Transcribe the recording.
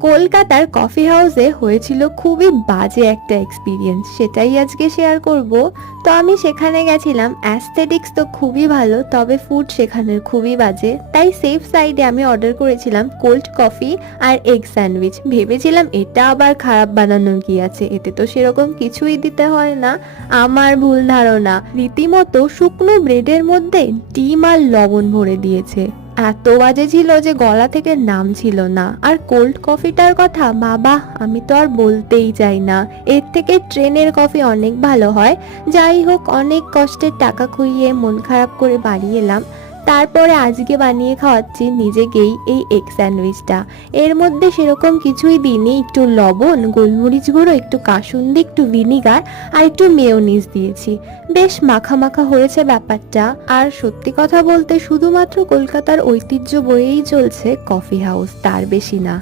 কলকাতার কফি হাউসে হয়েছিল খুবই বাজে একটা এক্সপিরিয়েন্স, সেটাই আজকে শেয়ার করব। তো আমি সেখানে গেছিলাম, অ্যাস্থেটিক্স তো খুবই ভালো, তবে ফুড সেখানের খুবই বাজে। তাই সেফ সাইডে আমি অর্ডার করেছিলাম কোল্ড কফি আর এগ স্যান্ডউইচ। ভেবেছিলাম এটা আবার খারাপ বানানোর কি আছে, এতে তো সেরকম কিছুই দিতে হয় না। আমার ভুল ধারণা, রীতিমতো শুকনো ব্রেডের মধ্যে ডিম আর লবণ ভরে দিয়েছে। এত বাজে ছিল যে গলা থেকে নাম ছিল না। আর কোল্ড কফিটার কথা বাবা, আমি তো আর বলতেই চাই না। এর থেকে ট্রেনের কফি অনেক ভালো হয়। যাই হোক, অনেক কষ্টের টাকা খুইয়ে মন খারাপ করে বাড়ি এলাম। তারপরে আজকে বানিয়ে খাওয়াচ্ছি নিজেকেই এই এগ স্যান্ডউইচটা। এর মধ্যে সেরকম কিছুই দিইনি, একটু লবণ, গোলমরিচ গুঁড়ো, একটু কাসুন্দি, একটু ভিনিগার আর একটু মেয়োনিজ দিয়েছি। বেশ মাখা মাখা হয়েছে ব্যাপারটা। আর সত্যি কথা বলতে শুধুমাত্র কলকাতার ঐতিহ্য বয়েই চলছে কফি হাউস, তার বেশি না।